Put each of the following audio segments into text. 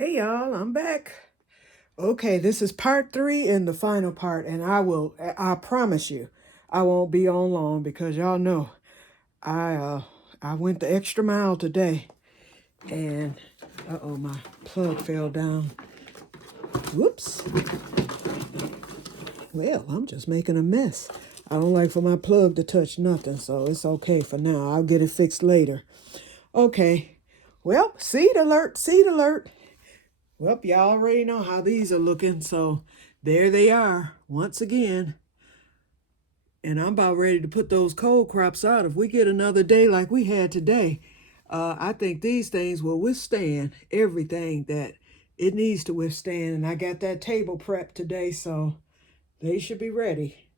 Hey y'all, I'm back. Okay, this is part 3 and the final part, and I promise you, I won't be on long because y'all know I went the extra mile today, and uh-oh, my plug fell down. Whoops. Well, I'm just making a mess. I don't like for my plug to touch nothing, so it's okay for now. I'll get it fixed later. Okay. Well, seed alert, seed alert. Well, y'all already know how these are looking, so there they are once again. And I'm about ready to put those cold crops out. If we get another day like we had today, I think these things will withstand everything that it needs to withstand. And I got that table prepped today, so they should be ready.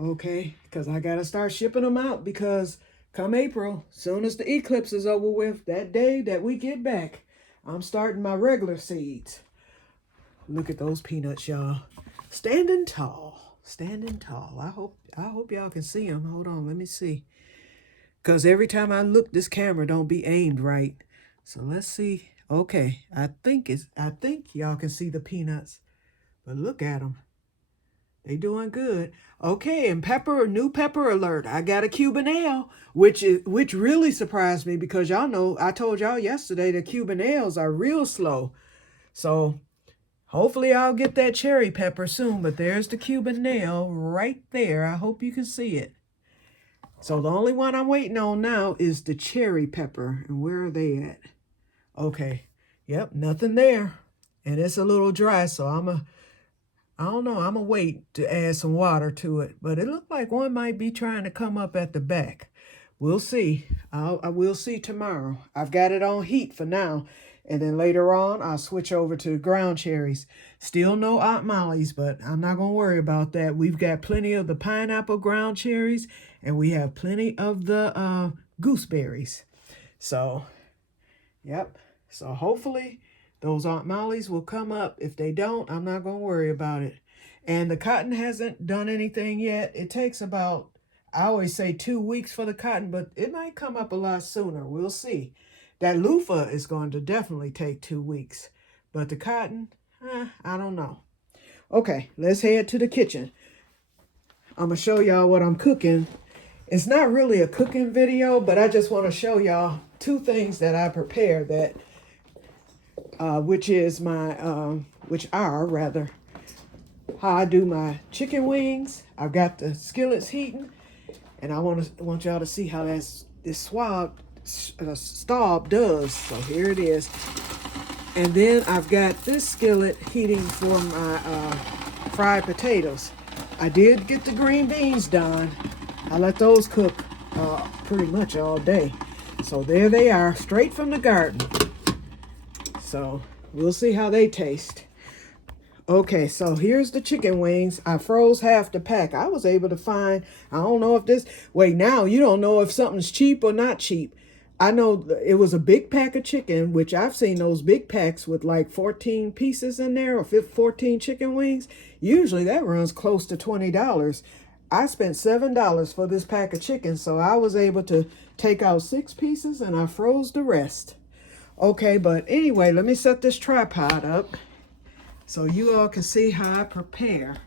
Okay, because I got to start shipping them out because come April, soon as the eclipse is over with, that day that we get back, I'm starting my regular seeds. Look at those peanuts, y'all. Standing tall. Standing tall. I hope y'all can see them. Hold on, let me see. Because every time I look, this camera don't be aimed right. So let's see. Okay, I think y'all can see the peanuts. But look at them. They doing good. Okay, and new pepper alert. I got a Cuban ale, which really surprised me because y'all know I told y'all yesterday the Cuban ales are real slow. So hopefully I'll get that cherry pepper soon, but there's the Cuban nail right there. I hope you can see it. So the only one I'm waiting on now is the cherry pepper. And where are they at? Okay. Yep, nothing there. And it's a little dry, so I don't know, I'm gonna wait to add some water to it. But it looked like one might be trying to come up at the back. We'll see. I will see tomorrow. I've got it on heat for now. And then later on, I'll switch over to ground cherries. Still no Aunt Molly's, but I'm not going to worry about that. We've got plenty of the pineapple ground cherries, and we have plenty of the gooseberries. So, yep. So hopefully those Aunt Molly's will come up. If they don't, I'm not going to worry about it. And the cotton hasn't done anything yet. It takes about, I always say 2 weeks for the cotton, but it might come up a lot sooner. We'll see. That loofah is going to definitely take 2 weeks. But the cotton, I don't know. Okay, let's head to the kitchen. I'm going to show y'all what I'm cooking. It's not really a cooking video, but I just want to show y'all 2 things that I prepared that, which are rather, how I do my chicken wings. I've got the skillets heating, and I want y'all to see how this stove does. So here it is. And then I've got this skillet heating for my fried potatoes. I did get the green beans done. I let those cook pretty much all day. So there they are, straight from the garden. So we'll see how they taste. Okay, so here's the chicken wings. I froze half the pack. I was able to find, I don't know if this, wait, now you don't know if something's cheap or not cheap. I know it was a big pack of chicken, which I've seen those big packs with like 14 pieces in there or 14 chicken wings. Usually that runs close to $20. I spent $7 for this pack of chicken, so I was able to take out 6 pieces and I froze the rest. Okay, but anyway, let me set this tripod up so you all can see how I prepare.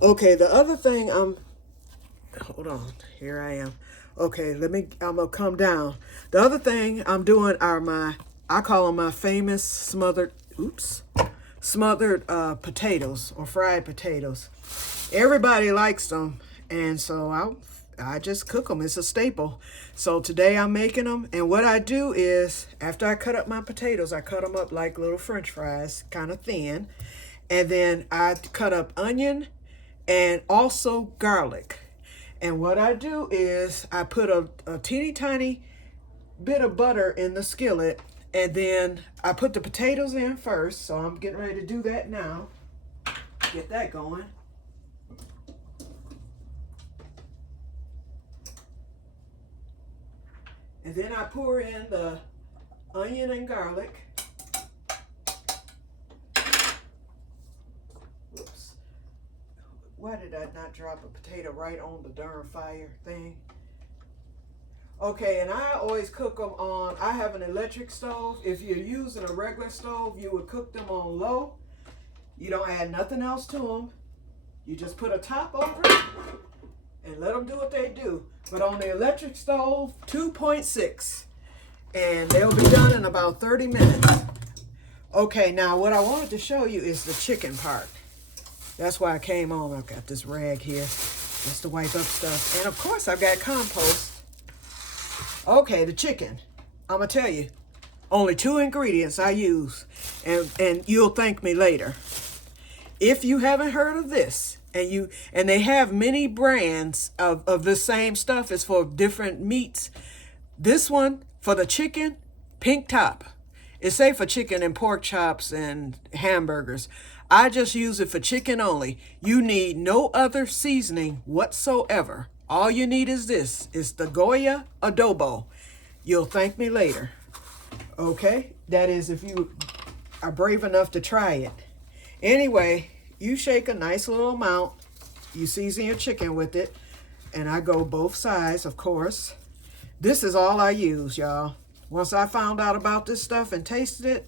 Okay, the other thing hold on, here I am. Okay, I'm gonna come down. The other thing I'm doing are I call them my famous smothered potatoes or fried potatoes. Everybody likes them, and so I just cook them. It's a staple. So today I'm making them, and what I do is after I cut up my potatoes, I cut them up like little French fries, kind of thin, and then I cut up onion and also garlic. And what I do is I put a teeny tiny bit of butter in the skillet, and then I put the potatoes in first. So I'm getting ready to do that now. Get that going. And then I pour in the onion and garlic. Whoops. Why did I not drop a potato right on the darn fire thing? Okay, and I always cook them on, I have an electric stove. If you're using a regular stove, you would cook them on low. You don't add nothing else to them. You just put a top over it and let them do what they do. But on the electric stove, 2.6. And they'll be done in about 30 minutes. Okay, now what I wanted to show you is the chicken part. That's why I came on. I've got this rag here just to wipe up stuff. And of course, I've got compost. Okay, the chicken. I'm going to tell you, only 2 ingredients I use. And you'll thank me later. If you haven't heard of this, and they have many brands of the same stuff, it's for different meats. This one, for the chicken, pink top. It's safe for chicken and pork chops and hamburgers. I just use it for chicken only. You need no other seasoning whatsoever. All you need is this. It's the Goya adobo. You'll thank me later. Okay? That is if you are brave enough to try it. Anyway, you shake a nice little amount. You season your chicken with it. And I go both sides, of course. This is all I use, y'all. Once I found out about this stuff and tasted it,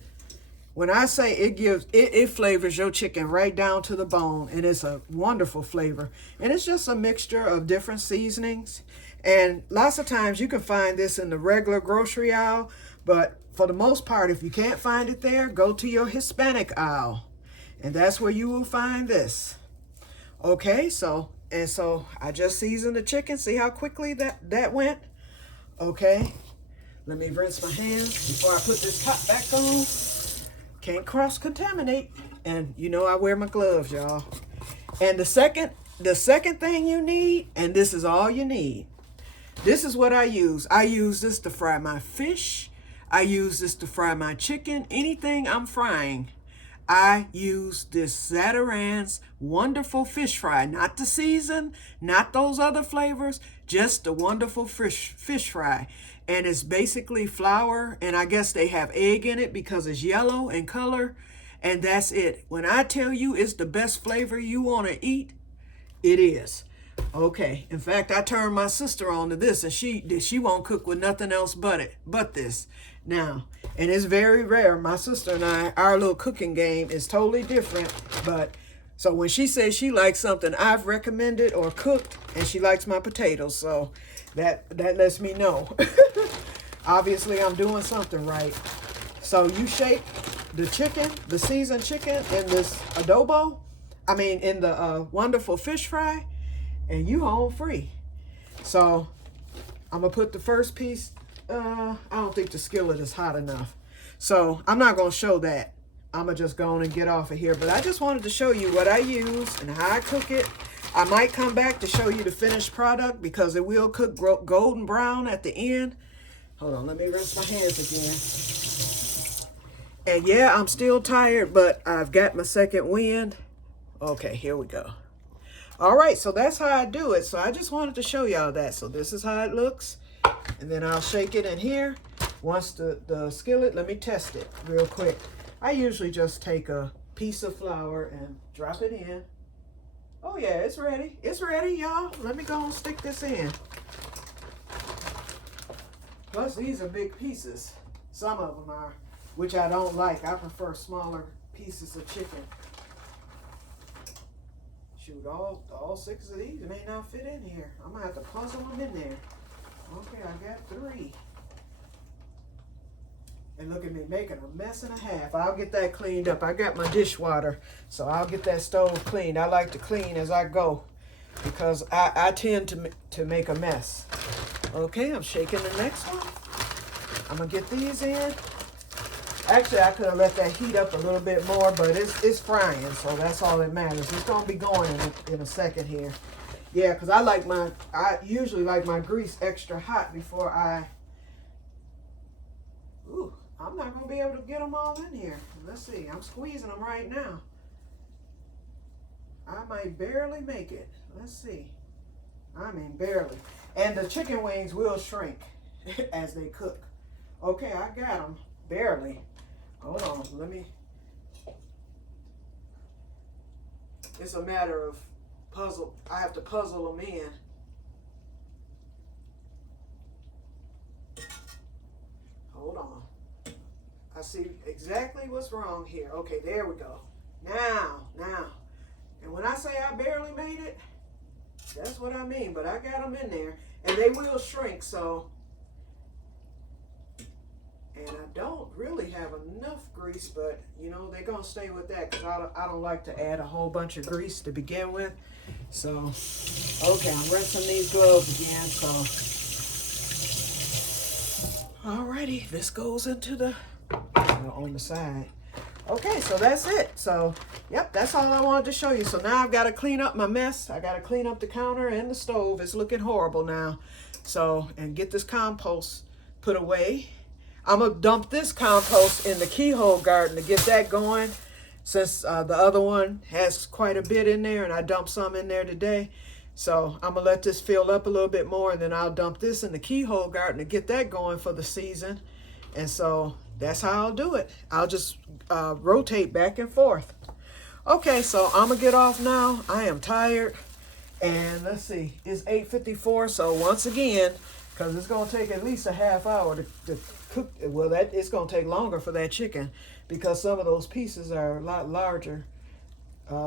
when I say it flavors your chicken right down to the bone, and it's a wonderful flavor. And it's just a mixture of different seasonings. And lots of times you can find this in the regular grocery aisle, but for the most part, if you can't find it there, go to your Hispanic aisle. And that's where you will find this. Okay, so I just seasoned the chicken. See how quickly that went? Okay, let me rinse my hands before I put this top back on. Can't cross-contaminate. And you know I wear my gloves, y'all. And the second thing you need, and this is all you need, this is what I use. I use this to fry my fish. I use this to fry my chicken. Anything I'm frying, I use this Zatarain's wonderful fish fry. Not the season, not those other flavors, just the wonderful fish fry. And it's basically flour, and I guess they have egg in it because it's yellow in color, and that's it. When I tell you it's the best flavor you want to eat, it is. Okay, in fact, I turned my sister on to this, and she won't cook with nothing else but this. Now, and it's very rare. My sister and I, our little cooking game is totally different, but so when she says she likes something I've recommended or cooked, and she likes my potatoes, so that lets me know. Obviously, I'm doing something right. So you shake the chicken, the seasoned chicken, in this adobo, in the wonderful fish fry, and you home free. So I'm going to put the first piece, I don't think the skillet is hot enough. So I'm not going to show that. I'm going to just go on and get off of here. But I just wanted to show you what I use and how I cook it. I might come back to show you the finished product because it will cook golden brown at the end. Hold on, let me rinse my hands again. And yeah, I'm still tired, but I've got my second wind. Okay, here we go. All right, so that's how I do it. So I just wanted to show y'all that. So this is how it looks. And then I'll shake it in here. Once the skillet, let me test it real quick. I usually just take a piece of flour and drop it in. Oh yeah, it's ready. It's ready, y'all. Let me go and stick this in. Plus, these are big pieces. Some of them are, which I don't like. I prefer smaller pieces of chicken. Shoot, all 6 of these may not fit in here. I'm gonna have to puzzle them in there. Okay, I got 3. And look at me making a mess and a half. I'll get that cleaned up. I got my dishwater, so I'll get that stove cleaned. I like to clean as I go because I tend to make a mess. Okay, I'm shaking the next one. I'm going to get these in. Actually, I could have let that heat up a little bit more, but it's frying, so that's all that matters. It's going to be going in a second here. Yeah, because I usually like my grease extra hot before Ooh, I'm not going to be able to get them all in here. Let's see. I'm squeezing them right now. I might barely make it. Let's see. Barely. And the chicken wings will shrink as they cook. Okay, I got them. Barely. Hold on. Let me... It's a matter of puzzle. I have to puzzle them in. Hold on. I see exactly what's wrong here. Okay, there we go. Now. And when I say I barely made it, that's what I mean. But I got them in there. And they will shrink, so. And I don't really have enough grease, but, you know, they're going to stay with that because I don't like to add a whole bunch of grease to begin with. So, okay, I'm rinsing these gloves again, so. Alrighty, this goes into the, on the side. Okay, so that's it. So, yep, that's all I wanted to show you. So now I've got to clean up my mess. I got to clean up the counter and the stove. It's looking horrible now. So, and get this compost put away. I'm going to dump this compost in the keyhole garden to get that going, since the other one has quite a bit in there, and I dumped some in there today. So I'm going to let this fill up a little bit more, and then I'll dump this in the keyhole garden to get that going for the season. And so that's how I'll do it. I'll just rotate back and forth. Okay, so I'm going to get off now. I am tired. And let's see, it's 8:54. So once again, because it's going to take at least a half hour to cook. Well, it's going to take longer for that chicken because some of those pieces are a lot larger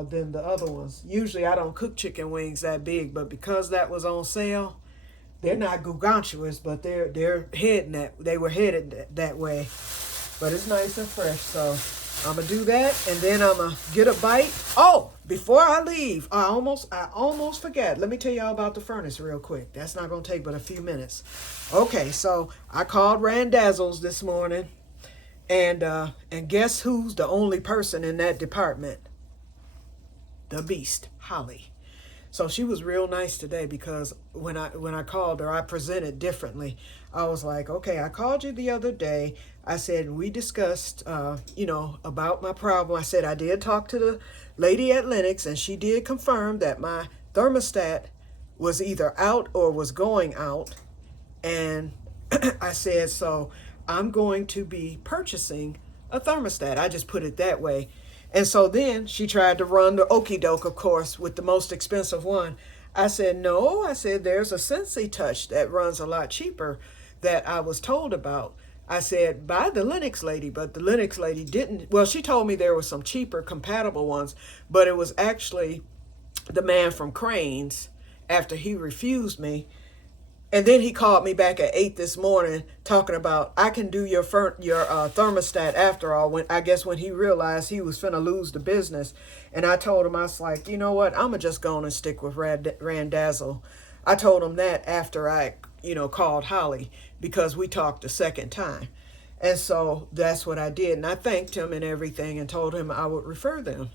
than the other ones. Usually I don't cook chicken wings that big, but because that was on sale, they're not gargantuous, but they're heading they were headed that way. But it's nice and fresh, so I'm gonna do that, and then I'm gonna get a bite. Oh, before I leave, I almost forgot. Let me tell y'all about the furnace real quick. That's not gonna take but a few minutes. Okay, so I called Randazzles this morning, and guess who's the only person in that department? The beast, Holly. So she was real nice today because when I called her, I presented differently. I was like, okay, I called you the other day. I said, we discussed, about my problem. I said, I did talk to the lady at Lennox, and she did confirm that my thermostat was either out or was going out. And I said, so I'm going to be purchasing a thermostat. I just put it that way. And so then she tried to run the okie doke, of course, with the most expensive one. I said, no, I said, there's a Sensi-Touch that runs a lot cheaper that I was told about. I said, by the Lennox lady, but the Lennox lady didn't. Well, she told me there were some cheaper compatible ones, but it was actually the man from Cranes after he refused me. And then he called me back at 8 this morning talking about, I can do your thermostat after all, when he realized he was finna lose the business. And I told him, I was like, you know what, I'm going to just go on and stick with Randazzle. I told him that after I, called Holly, because we talked a second time. And so that's what I did. And I thanked him and everything and told him I would refer them,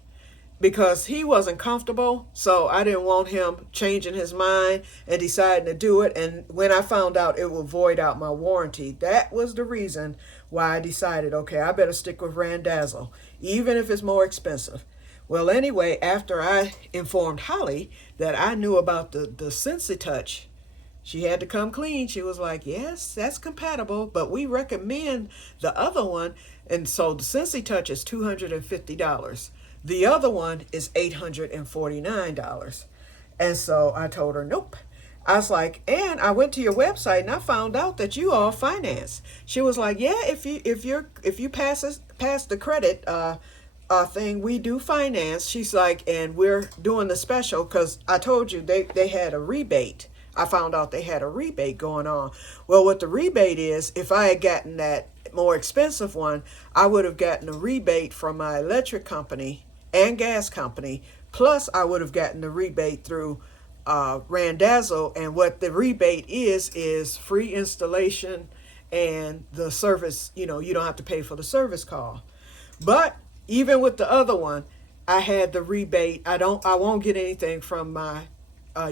because he wasn't comfortable, so I didn't want him changing his mind and deciding to do it. And when I found out it would void out my warranty, that was the reason why I decided, okay, I better stick with Randazzle, even if it's more expensive. Well, anyway, after I informed Holly that I knew about the Sensi-Touch, she had to come clean. She was like, yes, that's compatible, but we recommend the other one. And so the Sensi-Touch is $250. The other one is $849. And so I told her, nope. I was like, and I went to your website and I found out that you all finance. She was like, yeah, if you pass the credit thing, we do finance. She's like, and we're doing the special because I told you they had a rebate. I found out they had a rebate going on. Well, what the rebate is, if I had gotten that more expensive one, I would have gotten a rebate from my electric company and gas company, plus I would have gotten the rebate through Randazzle. And what the rebate is free installation and the service. You don't have to pay for the service call. But even with the other one, I had the rebate. I won't get anything from my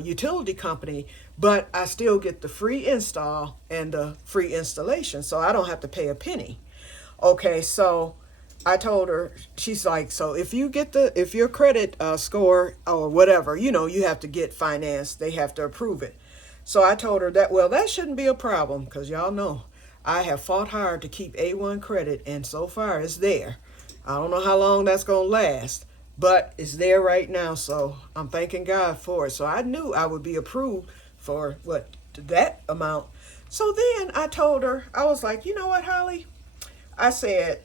utility company, but I still get the free install and the free installation, so I don't have to pay a penny. Okay, so I told her, she's like, so if your credit score or whatever, you have to get financed, they have to approve it. So I told her that shouldn't be a problem, because y'all know I have fought hard to keep A1 credit, and so far it's there. I don't know how long that's going to last, but it's there right now, so I'm thanking God for it. So I knew I would be approved for that amount. So then I told her, I was like, you know what, Holly? I said,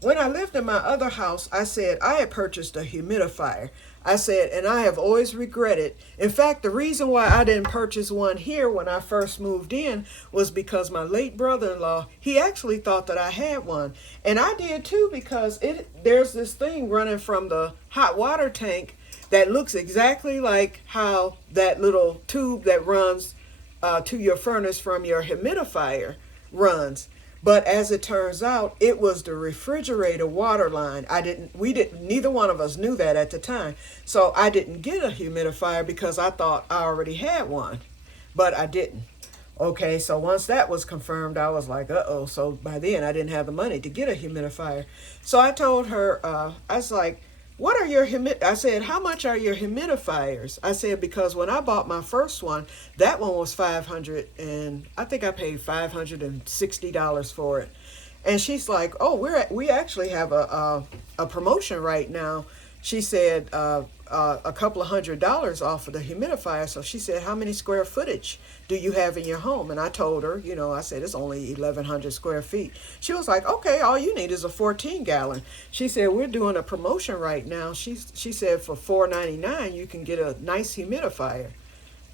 when I lived in my other house, I said I had purchased a humidifier. I said, and I have always regretted. In fact, the reason why I didn't purchase one here when I first moved in was because my late brother-in-law, he actually thought that I had one. And I did too, because there's this thing running from the hot water tank that looks exactly like how that little tube that runs to your furnace from your humidifier runs. But as it turns out, it was the refrigerator water line. Neither one of us knew that at the time. So I didn't get a humidifier because I thought I already had one, but I didn't. Okay, so once that was confirmed, I was like, uh-oh. So by then I didn't have the money to get a humidifier. So I told her, I was like, what are your I said, how much are your humidifiers? I said, because when I bought my first one, that one was $500, and I think I paid $560 for it. And she's like, oh, we actually have a promotion right now. She said a couple of $100 off of the humidifier. So she said, how many square footage do you have in your home? And I told her, I said, it's only 1,100 square feet. She was like, okay, all you need is a 14-gallon. She said, we're doing a promotion right now. She said for $4.99, you can get a nice humidifier.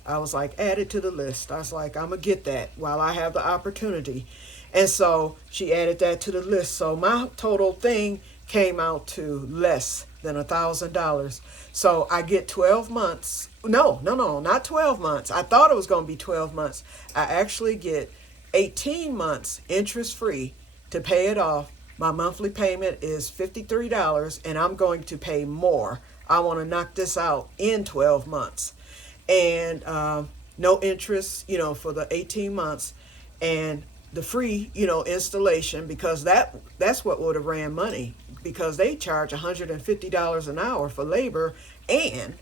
I was like, add it to the list. I was like, I'm going to get that while I have the opportunity. And so she added that to the list. So my total thing came out to less than $1,000. So I get 12 months. No, not 12 months. I thought it was going to be 12 months. I actually get 18 months interest free to pay it off. My monthly payment is $53, and I'm going to pay more. I want to knock this out in 12 months. And no interest, for the 18 months. And the free, installation, because that's what would have ran money, because they charge $150 an hour for labor, and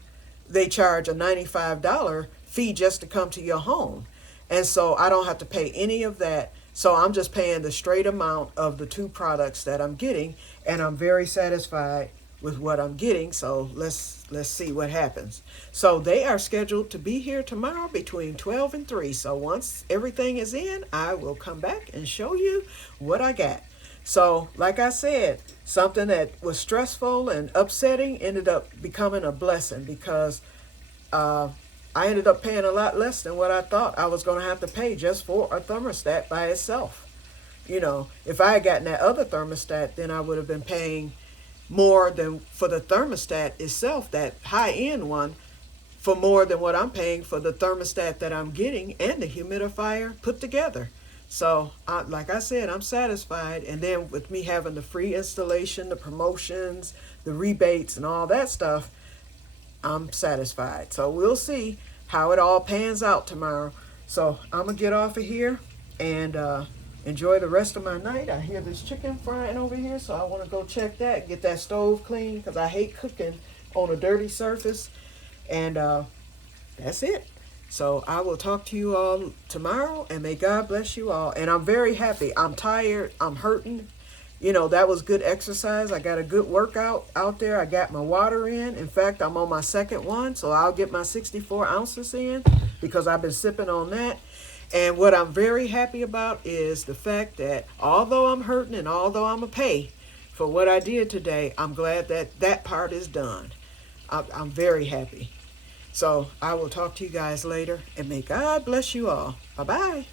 they charge a $95 fee just to come to your home. And so I don't have to pay any of that. So I'm just paying the straight amount of the two products that I'm getting, and I'm very satisfied with what I'm getting. So let's see what happens. So they are scheduled to be here tomorrow between 12 and 3. So once everything is in, I will come back and show you what I got. So like I said, something that was stressful and upsetting ended up becoming a blessing, because I ended up paying a lot less than what I thought I was going to have to pay just for a thermostat by itself. If I had gotten that other thermostat, then I would have been paying more than for the thermostat itself, that high-end one, for more than what I'm paying for the thermostat that I'm getting and the humidifier put together. So like I said, I'm satisfied. And then with me having the free installation, the promotions, the rebates, and all that stuff, I'm satisfied. So we'll see how it all pans out tomorrow. So I'm going to get off of here and enjoy the rest of my night. I hear this chicken frying over here, so I want to go check that, get that stove clean, because I hate cooking on a dirty surface. And that's it. So I will talk to you all tomorrow, and may God bless you all. And I'm very happy. I'm tired. I'm hurting. That was good exercise. I got a good workout out there. I got my water in. In fact, I'm on my second one, so I'll get my 64 ounces in, because I've been sipping on that. And what I'm very happy about is the fact that although I'm hurting and although I'm going to pay for what I did today, I'm glad that that part is done. I'm very happy. So I will talk to you guys later, and may God bless you all. Bye-bye.